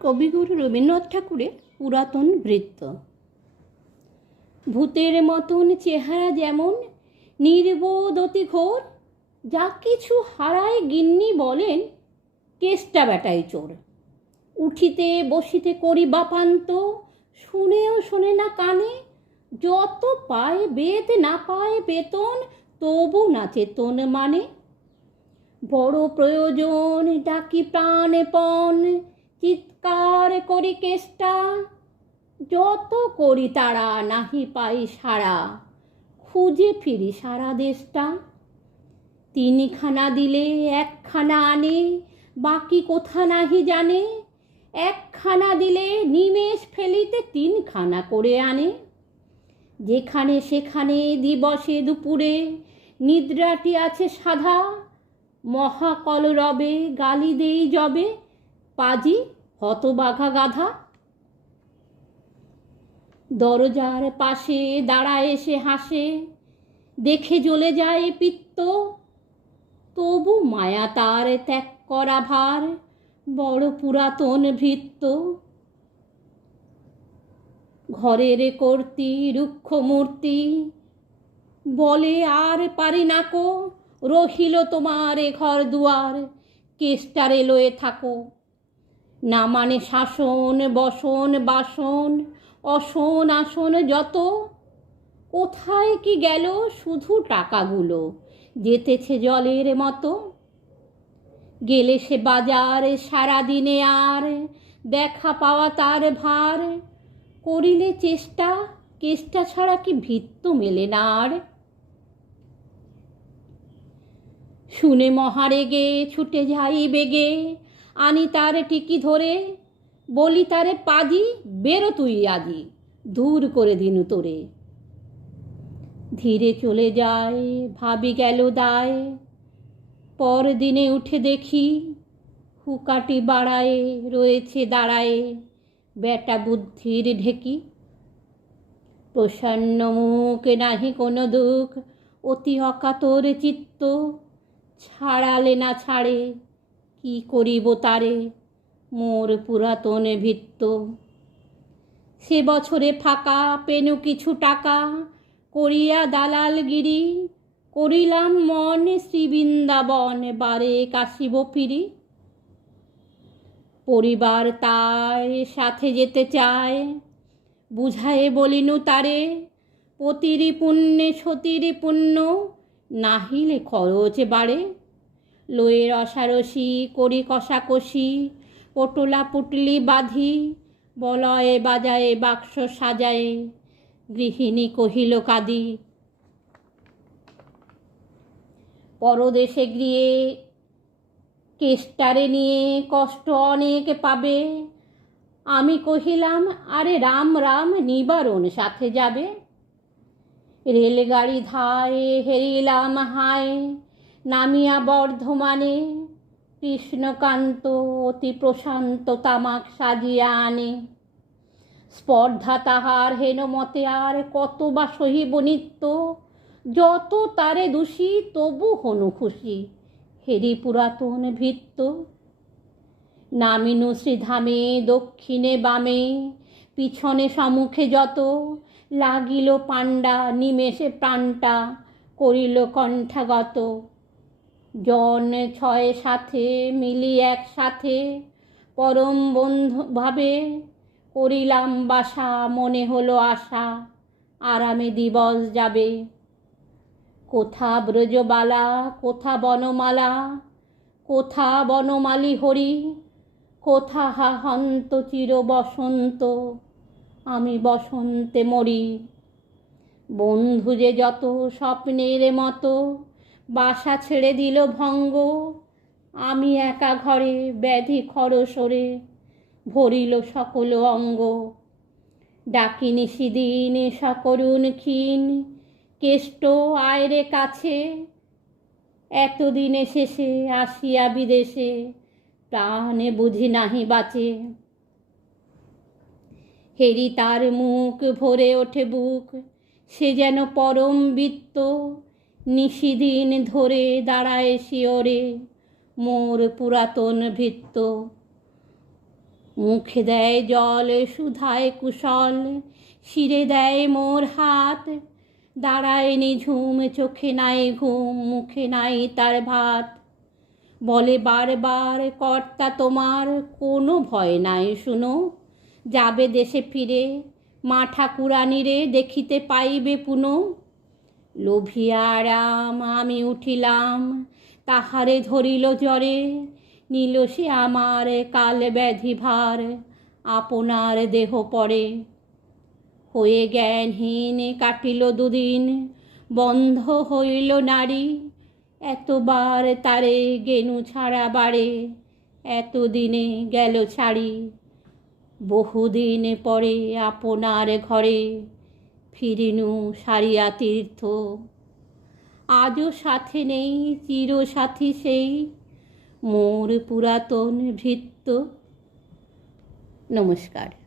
কবিগুরু রবীন্দ্রনাথ ঠাকুরের পুরাতন বৃত্ত ভূতের মতন চেহারা যেমন নির্বোধ অতি ঘোর যা কিছু হারায় গিন্নি বলেন, কেষ্টা বেটাই চোর। উঠিতে বসিতে করি বাপান্ত, শুনেও শোনে না কানে, যত পায় বেদ না পায় বেতন, তবু না চেতন মানে। বড় প্রয়োজন ডাকি প্রাণপণ চিৎকার করি কেষ্টা, যত করি তারা নাহি পাই সারা খুঁজে ফিরি সারা দেশটা। তিনখানা দিলে একখানা আনে, বাকি কোথা নাহি জানে। একখানা দিলে নিমেষ ফেলিতে তিনখানা করে আনে। যেখানে সেখানে দিবসে দুপুরে নিদ্রাটি আছে সাধা মহাকল রবে গালি দেই জবে পাজি হতবাঘা গাধা। দরজার পাশে দাঁড়ায় এসে হাসে, দেখে জ্বলে যায় পিত্ত। তবু মায়া তার ত্যাগ করা ভার, বড় পুরাতন ভৃত্য। ঘরের কর্তি, রুক্ষ মূর্তি, বলে আর পারি না কো, রহিল তোমার এ ঘর দুয়ার, কেষ্টারে লয়ে থাকো। না মানে শাসন, বসন, বাসন, অসন, আসন যত। কোথায় কি গেল শুধু টাকাগুলো? যেতেছে জলের মতো। গেলে সে বাজারে, সারাদিনে আর দেখা পাওয়া তার ভার। করিলে চেষ্টা কেষ্টা ছাড়া কি ভিত্ত মেলে না আর? শুনে মহারেগে, ছুটে যাই বেগে। আনি তারে টিকি ধরে, বলি তারে পাজি, বেরো তুই আজি দূর করে দিনু তোরে। ধীরে চলে যায়, ভাবি গেল দায় পর দিনে উঠে দেখি হুকাটি বাড়ায়, রয়েছে দাঁড়ায়, বেটা বুদ্ধির ঢেকি। প্রসন্ন মুখ নাহি কোনো দুঃখ, অতি অকাতর চিত্ত, ছাড়ালে না ছাড়ে কি করিব তারে? মোর পুরাতন ভিত্ত সে বছরে ফাঁকা পেনু কিছু টাকা করিয়া দালালগিরি করিলাম মন শ্রীবৃন্দাবন বারে কাশিব ফিরি। পরিবার তাই সাথে যেতে চায়, বুঝায়ে বলিনু তারে পতিরি পুণ্যে সতীরি পুণ্য নাহিলে খরচ বাড়ে। লয়ে রসারসি করি কষাকষি, পটোলা পুটলি বাঁধি, বলয়ে বাজায়ে বাক্স সাজায়ে, গৃহিণী কহিল, কাদি। পরদেশে গিয়ে কেষ্টারে নিয়ে কষ্ট অনেক পাবে। আমি কহিলাম, আরে রাম রাম, নিবারণ সাথে যাবে। রেলগাড়ি ধায় হেরিলাম হায় নামিয়া বর্ধমানে কৃষ্ণকান্ত অতি প্রশান্ত তামাক সাজিয়া আনে। স্পর্ধা তাহার হেন মতে আর কত বা সহিব নিত্য, যত তারে দোষী তবু হনু খুশি, হেরি পুরাতন ভিত্ত নামিনু শ্রীধামে, দক্ষিণে বামে, পিছনে সম্মুখে যত, লাগিল পাণ্ডা, নিমেষে প্রাণটা, করিল কণ্ঠাগত। জন ছয় সাথে মিলি একসাথে পরম বন্ধু ভাবে করিলাম বাসা, মনে হলো আশা, আরামে দিবস যাবে। কোথা ব্রজবালা, কোথা বনমালা, কোথা বনমালী হরি, কোথা হা হন্ত চির বসন্ত, আমি বসন্তে মরি। বন্ধু যে যত স্বপ্নের মতো বাসা ছেড়ে দিল ভঙ্গ। আমি একা ঘরে ব্যাধি খরসরে ভরিল সকল অঙ্গ। ডাকিনি সিদিন সকরুণ ক্ষীণ। কেষ্ট আয়রে কাছে, এতদিনে শেষে আসিয়া বিদেশে। প্রাণে বুঝি নাহি বাঁচে। হেরি তার মুখ ভরে ওঠে বুক। সে যেন পরম বৃত্ত। নিশিদিন ধরে দাঁড়ায় শিওরে মোর পুরাতন ভিত্ত মুখে দেয় জল, সুধায় কুশল, শিরে দেয় মোর হাত। দাঁড়ায় নিঝুম, চোখে নাই ঘুম, মুখে নাই তার ভাত। বলে বারবার, কর্তা তোমার কোনো ভয় নাই, শুনো। যাবে দেশে ফিরে, মা ঠাকুরানিরে দেখিতে পাইবে পুনো। লোভিয়া রাম, আমি উঠিলাম। তাহারে ধরিল জ্বরে, নিল সে আমার কাল ব্যাধি ভার আপনার দেহ পড়ে হয়ে জ্ঞানহীন কাটিল দুদিন, বন্ধ হইল নারী, এতবার তারে গেনু ছাড়া বাড়ে এতদিনে গেল ছাড়ি, বহুদিন পরে আপনার ঘরে। ফিরিনু সারিয়া তীর্থ। আজও সাথে নেই চির সাথী সেই মোর পুরাতন ভৃত্য। নমস্কার।